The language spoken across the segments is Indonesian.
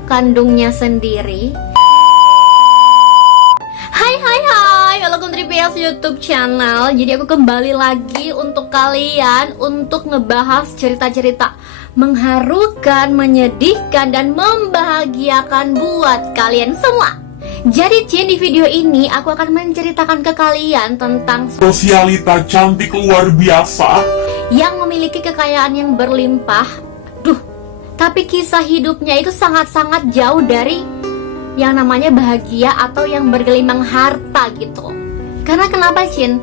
ibu kandungnya sendiri. Hai, welcome to PS YouTube channel. Jadi aku kembali lagi untuk kalian untuk ngebahas cerita-cerita mengharukan, menyedihkan, dan membahagiakan buat kalian semua. Jadi Cin, di video ini aku akan menceritakan ke kalian tentang sosialita cantik luar biasa yang memiliki kekayaan yang berlimpah. Tapi kisah hidupnya itu sangat-sangat jauh dari yang namanya bahagia atau yang bergelimang harta gitu. Karena kenapa Cin?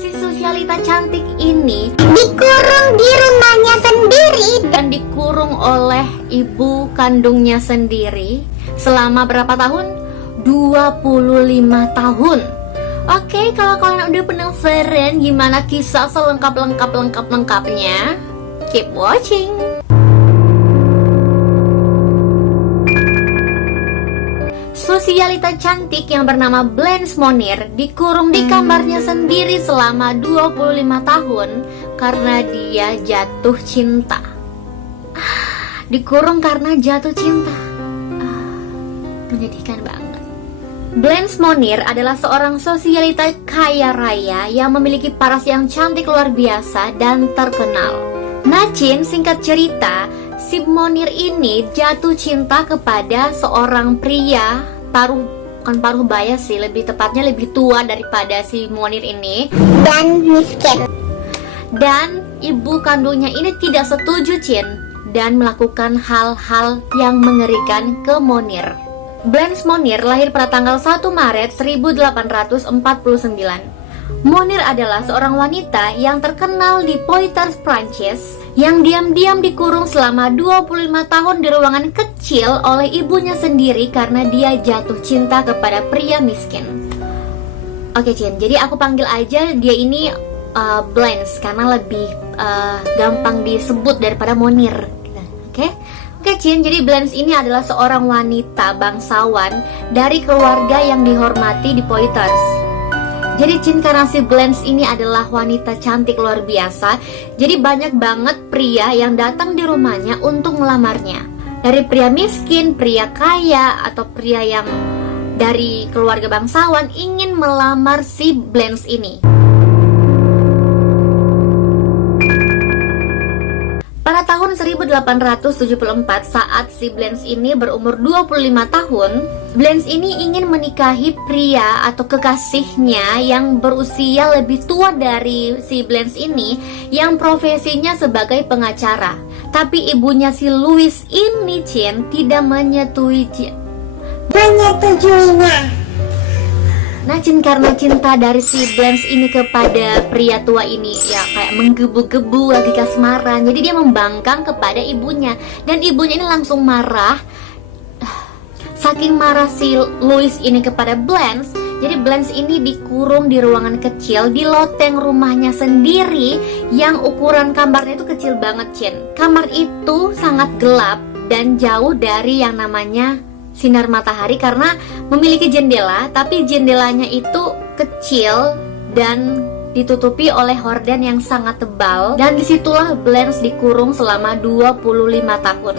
Si sosialita cantik ini dikurung di rumahnya sendiri dan dikurung oleh ibu kandungnya sendiri selama berapa tahun? 25 tahun. Oke, kalau kalian udah penasaran gimana kisah selengkap-lengkapnya, keep watching. Sosialita cantik yang bernama Blanche Monir dikurung di kamarnya sendiri selama 25 tahun karena dia jatuh cinta. Dikurung karena jatuh cinta. Menyedihkan banget. Blanche Monir adalah seorang sosialita kaya raya yang memiliki paras yang cantik luar biasa dan terkenal. Nah Cin, singkat cerita, si Monir ini jatuh cinta kepada seorang pria bukan paruh baya sih, lebih tepatnya lebih tua daripada si Monir ini dan miskin. Dan ibu kandungnya ini tidak setuju Cin dan melakukan hal-hal yang mengerikan ke Monir. Blanche Monir lahir pada tanggal 1 Maret 1849. Monir adalah seorang wanita yang terkenal di Poitiers, Prancis, yang diam-diam dikurung selama 25 tahun di ruangan kecil oleh ibunya sendiri karena dia jatuh cinta kepada pria miskin. Oke Cin, jadi aku panggil aja dia ini Blanche karena lebih gampang disebut daripada Monir. Oke Cin, jadi Blanche ini adalah seorang wanita bangsawan dari keluarga yang dihormati di Poitiers. Jadi Cin, karena si Blanche ini adalah wanita cantik luar biasa, jadi banyak banget pria yang datang di rumahnya untuk melamarnya. Dari pria miskin, pria kaya, atau pria yang dari keluarga bangsawan ingin melamar si Blanche ini. Pada tahun 1874 saat si Blanche ini berumur 25 tahun, Blanche ini ingin menikahi pria atau kekasihnya yang berusia lebih tua dari si Blanche ini yang profesinya sebagai pengacara. Tapi ibunya si Louis ini Cin tidak menyetujuinya. Nah Cin, karena cinta dari si Blanche ini kepada pria tua ini ya kayak menggebu-gebu lagi kasmaran, jadi dia membangkang kepada ibunya. Dan ibunya ini langsung marah. Saking marah si Louis ini kepada Blanche, jadi Blanche ini dikurung di ruangan kecil di loteng rumahnya sendiri yang ukuran kamarnya itu kecil banget Cin. Kamar itu sangat gelap dan jauh dari yang namanya sinar matahari karena memiliki jendela, tapi jendelanya itu kecil dan ditutupi oleh horden yang sangat tebal. Dan disitulah Blanche dikurung selama 25 tahun.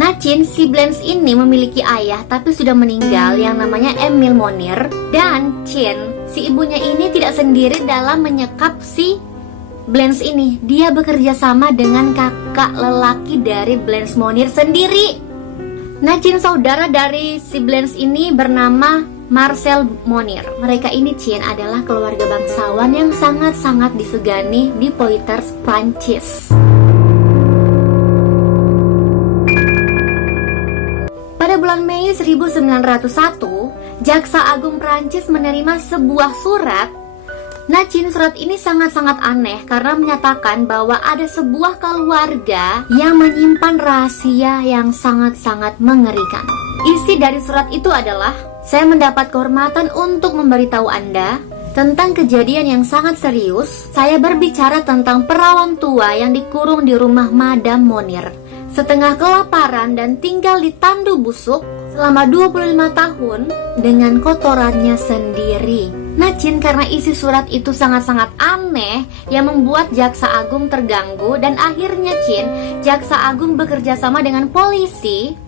Nah Cin, si Blanche ini memiliki ayah tapi sudah meninggal yang namanya Emile Monir. Dan Cin, si ibunya ini tidak sendiri dalam menyekap si Blanche ini. Dia bekerja sama dengan kakak lelaki dari Blanche Monir sendiri. Nah Cin, saudara dari si Blanche ini bernama Marcel Monir. Mereka ini Cin adalah keluarga bangsawan yang sangat-sangat disegani di Poitiers, Prancis. Pada bulan Mei 1901, Jaksa Agung Prancis menerima sebuah surat. Nah Cin, surat ini sangat-sangat aneh karena menyatakan bahwa ada sebuah keluarga yang menyimpan rahasia yang sangat-sangat mengerikan. Isi dari surat itu adalah, saya mendapat kehormatan untuk memberitahu Anda tentang kejadian yang sangat serius. Saya berbicara tentang perawan tua yang dikurung di rumah Madame Monir, setengah kelaparan dan tinggal di tandu busuk selama 25 tahun dengan kotorannya sendiri. Nah Cin, karena isi surat itu sangat-sangat aneh yang membuat Jaksa Agung terganggu, dan akhirnya Cin, Jaksa Agung bekerja sama dengan polisi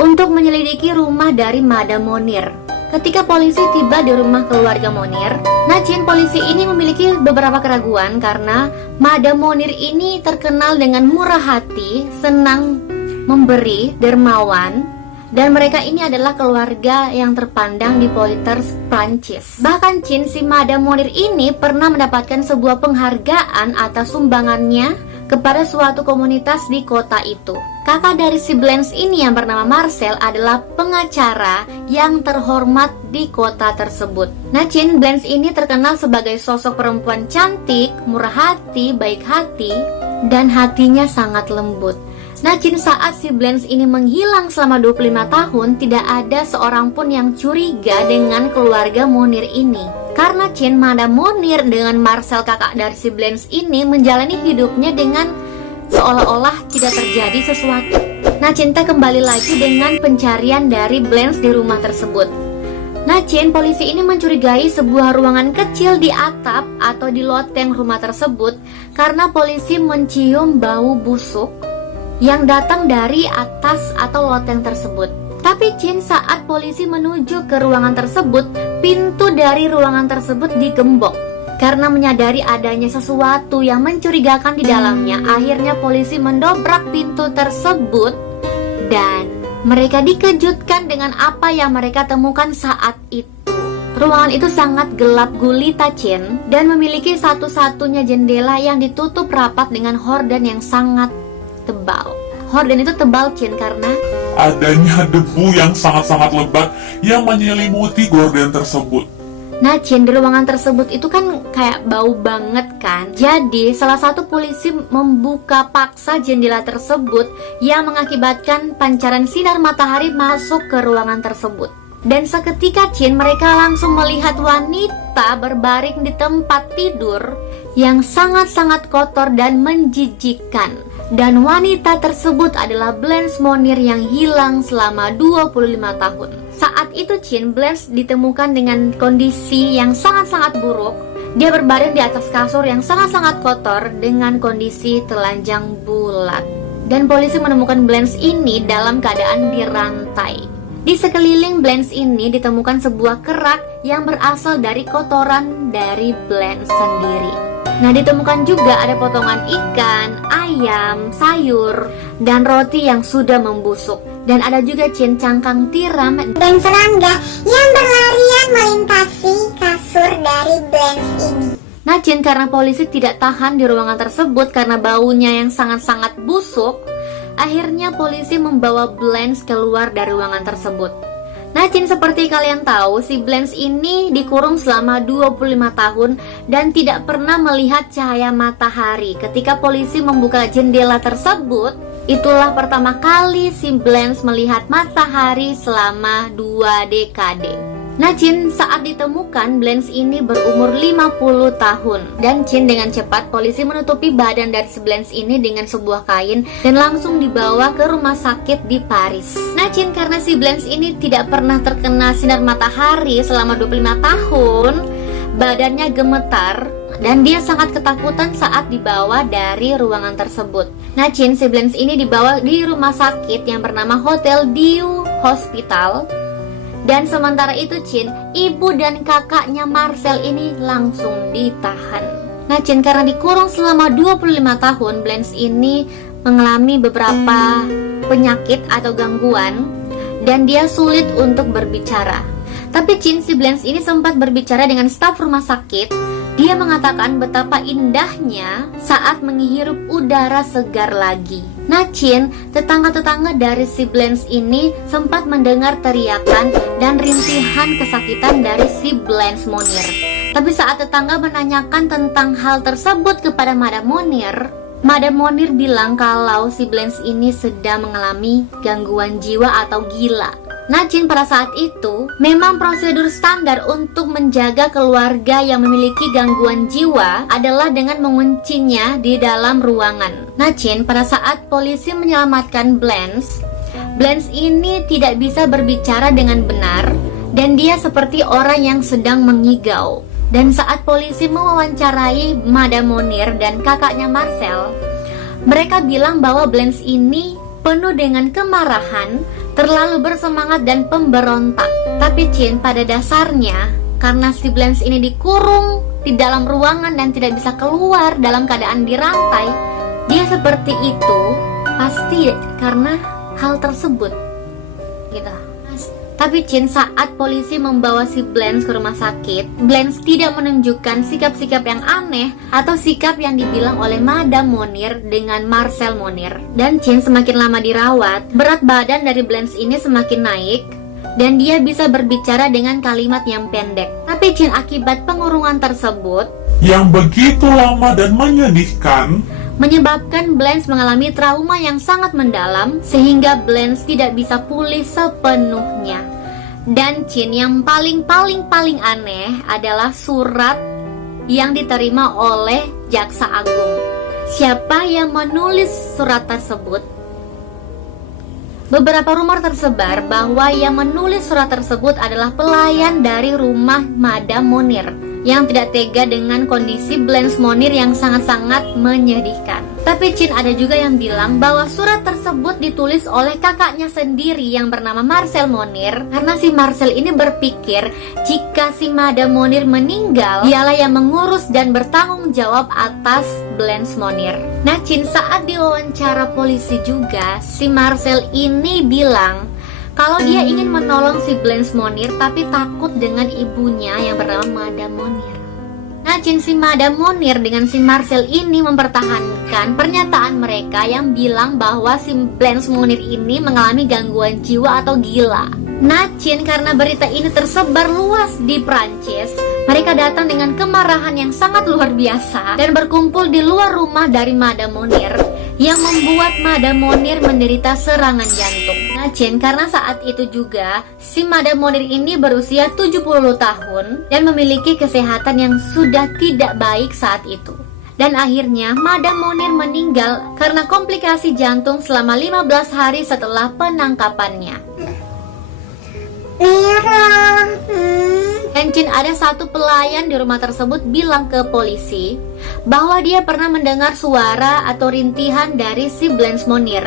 untuk menyelidiki rumah dari Madam Monir. Ketika polisi tiba di rumah keluarga Monir, Najin, polisi ini memiliki beberapa keraguan karena Madam Monir ini terkenal dengan murah hati, senang memberi, dermawan, dan mereka ini adalah keluarga yang terpandang di Poitiers, Prancis. Bahkan Chin, si Madam Monir ini pernah mendapatkan sebuah penghargaan atas sumbangannya kepada suatu komunitas di kota itu. Kakak dari si Blanche ini yang bernama Marcel adalah pengacara yang terhormat di kota tersebut. Nah, Chin, Blanche ini terkenal sebagai sosok perempuan cantik, murah hati, baik hati, dan hatinya sangat lembut. Nah, Chin, saat si Blanche ini menghilang selama 25 tahun, tidak ada seorang pun yang curiga dengan keluarga Monir ini. Karena Chin, Madam Monir dengan Marcel, kakak dari si Blanche ini, menjalani hidupnya dengan seolah-olah tidak terjadi sesuatu. Nah, Cinta kembali lagi dengan pencarian dari Blanche di rumah tersebut. Nah, Chin, polisi ini mencurigai sebuah ruangan kecil di atap atau di loteng rumah tersebut karena polisi mencium bau busuk yang datang dari atas atau loteng tersebut. Tapi Chin, saat polisi menuju ke ruangan tersebut, pintu dari ruangan tersebut digembok. Karena menyadari adanya sesuatu yang mencurigakan di dalamnya, akhirnya polisi mendobrak pintu tersebut dan mereka dikejutkan dengan apa yang mereka temukan saat itu. Ruangan itu sangat gelap gulita, Chin, dan memiliki satu-satunya jendela yang ditutup rapat dengan horden yang sangat tebal. Horden itu tebal, Chin, karena adanya debu yang sangat-sangat lebat yang menyelimuti gorden tersebut. Nah, Chin, di ruangan tersebut itu kan kayak bau banget kan. Jadi, salah satu polisi membuka paksa jendela tersebut yang mengakibatkan pancaran sinar matahari masuk ke ruangan tersebut. Dan seketika, Chin, mereka langsung melihat wanita berbaring di tempat tidur yang sangat-sangat kotor dan menjijikkan. Dan wanita tersebut adalah Blanche Monir yang hilang selama 25 tahun. Saat itu, Chin, Blanche ditemukan dengan kondisi yang sangat-sangat buruk. Dia berbaring di atas kasur yang sangat-sangat kotor dengan kondisi telanjang bulat. Dan polisi menemukan Blanche ini dalam keadaan dirantai. Di sekeliling Blanche ini ditemukan sebuah kerak yang berasal dari kotoran dari Blanche sendiri. Nah, ditemukan juga ada potongan ikan, ayam, sayur, dan roti yang sudah membusuk. Dan ada juga Chin, cangkang tiram dan serangga yang berlarian melintasi kasur dari Blanche ini. Nah, Chin, karena polisi tidak tahan di ruangan tersebut karena baunya yang sangat-sangat busuk, akhirnya polisi membawa Blanche keluar dari ruangan tersebut. Nah, Chin, seperti kalian tahu, si Blanche ini dikurung selama 25 tahun dan tidak pernah melihat cahaya matahari. Ketika polisi membuka jendela tersebut, itulah pertama kali si Blanche melihat matahari selama 2 dekade. Nah, Chin, saat ditemukan, Blanche ini berumur 50 tahun. Dan Chin, dengan cepat polisi menutupi badan dari si Blanche ini dengan sebuah kain dan langsung dibawa ke rumah sakit di Paris. Nah, Chin, karena si Blanche ini tidak pernah terkena sinar matahari selama 25 tahun, badannya gemetar dan dia sangat ketakutan saat dibawa dari ruangan tersebut. Nah, Chin, si Blanche ini dibawa di rumah sakit yang bernama Hotel Dieu Hospital. Dan sementara itu, Chin, ibu dan kakaknya Marcel ini langsung ditahan. Nah, Chin, karena dikurung selama 25 tahun, Blanche ini mengalami beberapa penyakit atau gangguan dan dia sulit untuk berbicara. Tapi Chin, si Blanche ini sempat berbicara dengan staf rumah sakit. Dia mengatakan betapa indahnya saat menghirup udara segar lagi. Nah, Chin, tetangga-tetangga dari si Blanche ini sempat mendengar teriakan dan rintihan kesakitan dari si Blanche Monir. Tapi saat tetangga menanyakan tentang hal tersebut kepada Madam Monir bilang kalau si Blanche ini sedang mengalami gangguan jiwa atau gila. Nah, Chin, pada saat itu memang prosedur standar untuk menjaga keluarga yang memiliki gangguan jiwa adalah dengan menguncinya di dalam ruangan. Nah, Chin, pada saat polisi menyelamatkan Blanche ini tidak bisa berbicara dengan benar dan dia seperti orang yang sedang mengigau. Dan saat polisi mewawancarai Madam Monir dan kakaknya Marcel, mereka bilang bahwa Blanche ini penuh dengan kemarahan terlalu bersemangat dan pemberontak. Tapi Chin, pada dasarnya karena si Blanche ini dikurung di dalam ruangan dan tidak bisa keluar dalam keadaan dirantai, dia seperti itu pasti karena hal tersebut gitu. Tapi Chin, saat polisi membawa si Blanche ke rumah sakit, Blanche tidak menunjukkan sikap-sikap yang aneh atau sikap yang dibilang oleh Madame Monir dengan Marcel Monir. Dan Chin, semakin lama dirawat, berat badan dari Blanche ini semakin naik dan dia bisa berbicara dengan kalimat yang pendek. Tapi Chin, akibat pengurungan tersebut yang begitu lama dan menyedihkan, menyebabkan Blanche mengalami trauma yang sangat mendalam sehingga Blanche tidak bisa pulih sepenuhnya. Dan Chin, yang paling aneh adalah surat yang diterima oleh Jaksa Agung. Siapa yang menulis surat tersebut? Beberapa rumor tersebar bahwa yang menulis surat tersebut adalah pelayan dari rumah Madame Monir yang tidak tega dengan kondisi Blanche Monir yang sangat-sangat menyedihkan. Tapi Chin, ada juga yang bilang bahwa surat tersebut ditulis oleh kakaknya sendiri yang bernama Marcel Monir, karena si Marcel ini berpikir jika si Madame Monir meninggal, dialah yang mengurus dan bertanggung jawab atas Blanche Monir. Nah Chin, saat diwawancara polisi juga, si Marcel ini bilang kalau dia ingin menolong si Blanche Monir tapi takut dengan ibunya yang bernama Madame Monir. Nah Chin, si Madame Monir dengan si Marcel ini mempertahankan pernyataan mereka yang bilang bahwa si Blanche Monir ini mengalami gangguan jiwa atau gila. Nah Chin, karena berita ini tersebar luas di Prancis, mereka datang dengan kemarahan yang sangat luar biasa dan berkumpul di luar rumah dari Madame Monir yang membuat Madame Monir menderita serangan jantung. Nah Chin, karena saat itu juga si Madame Monir ini berusia 70 tahun dan memiliki kesehatan yang sudah tidak baik saat itu. Dan akhirnya Madame Monir meninggal karena komplikasi jantung selama 15 hari setelah penangkapannya. Merah. Dan Chin, ada satu pelayan di rumah tersebut bilang ke polisi bahwa dia pernah mendengar suara atau rintihan dari si Blanche Monir.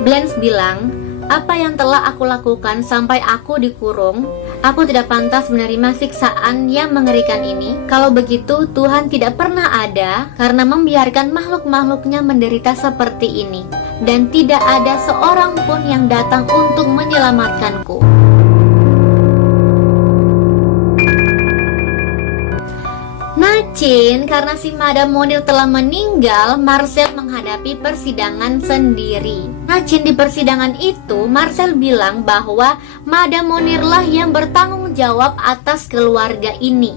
Blanche bilang, "Apa yang telah aku lakukan sampai aku dikurung? Aku tidak pantas menerima siksaan yang mengerikan ini. Kalau begitu, Tuhan tidak pernah ada karena membiarkan makhluk-makhluknya menderita seperti ini. Dan tidak ada seorang pun yang datang untuk menyelamatkanku." Nah Chin, karena si Madame Monir telah meninggal, Marcel menghadapi persidangan sendiri. Nah Chin, di persidangan itu Marcel bilang bahwa Madame Monir lah yang bertanggung jawab atas keluarga ini,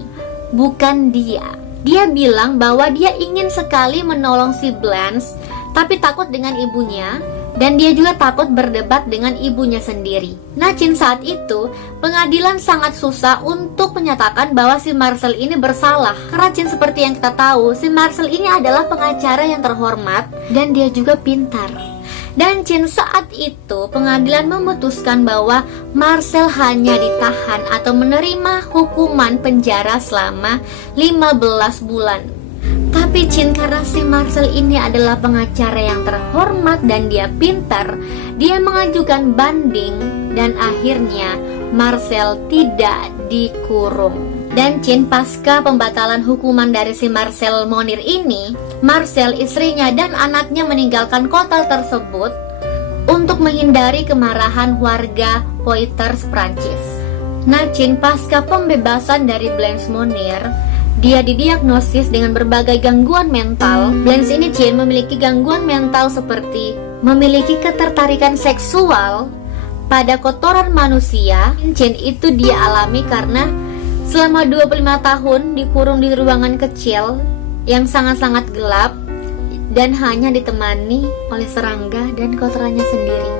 bukan dia. Dia bilang bahwa dia ingin sekali menolong si Blanche, tapi takut dengan ibunya, dan dia juga takut berdebat dengan ibunya sendiri. Nah Chin, saat itu pengadilan sangat susah untuk menyatakan bahwa si Marcel ini bersalah. Karena Chin, seperti yang kita tahu, si Marcel ini adalah pengacara yang terhormat dan dia juga pintar. Dan Chin, saat itu pengadilan memutuskan bahwa Marcel hanya ditahan atau menerima hukuman penjara selama 15 bulan. Tapi Chin, karena si Marcel ini adalah pengacara yang terhormat dan dia pintar, dia mengajukan banding dan akhirnya Marcel tidak dikurung. Dan Chin, pasca pembatalan hukuman dari si Marcel Monir ini, Marcel, istrinya dan anaknya meninggalkan kota tersebut untuk menghindari kemarahan warga Poitiers, Prancis. Nah Chin, pasca pembebasan dari Blanche Monir, dia didiagnosis dengan berbagai gangguan mental. Blanche ini Chin memiliki gangguan mental seperti memiliki ketertarikan seksual pada kotoran manusia. Chin, itu dia alami karena selama 25 tahun dikurung di ruangan kecil yang sangat-sangat gelap dan hanya ditemani oleh serangga dan kotorannya sendiri.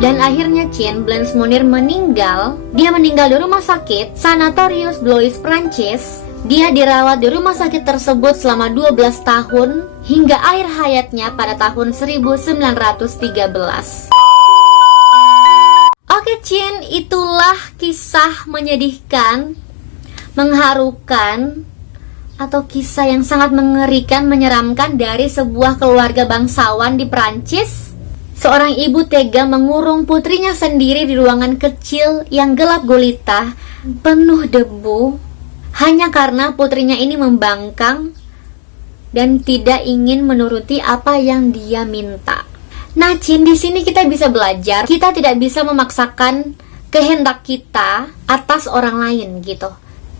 Dan akhirnya Chin, Blanche Monir meninggal. Dia meninggal di rumah sakit Sanatorius Blois, Prancis. Dia dirawat di rumah sakit tersebut selama 12 tahun hingga akhir hayatnya pada tahun 1913. Oke Chin, itulah kisah menyedihkan, mengharukan, atau kisah yang sangat mengerikan, menyeramkan dari sebuah keluarga bangsawan di Prancis. Seorang ibu tega mengurung putrinya sendiri di ruangan kecil yang gelap gulita, penuh debu, hanya karena putrinya ini membangkang dan tidak ingin menuruti apa yang dia minta. Nah, Cin, di sini kita bisa belajar, kita tidak bisa memaksakan kehendak kita atas orang lain gitu.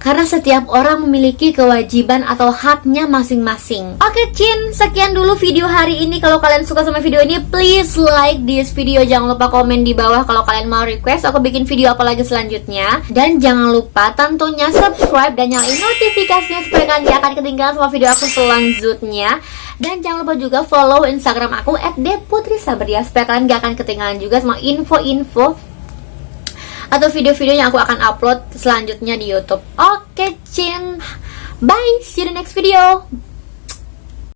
Karena setiap orang memiliki kewajiban atau haknya masing-masing. Oke, Cin, sekian dulu video hari ini. Kalau kalian suka sama video ini, please like this video. Jangan lupa komen di bawah kalau kalian mau request aku bikin video apa lagi selanjutnya. Dan jangan lupa tentunya subscribe dan nyalain notifikasinya supaya kalian gak akan ketinggalan sama video aku selanjutnya. Dan jangan lupa juga follow Instagram aku @deputrisaberdia supaya kalian gak akan ketinggalan juga sama info-info atau video-video yang aku akan upload selanjutnya di YouTube. Oke, Cin. Bye, see you in the next video.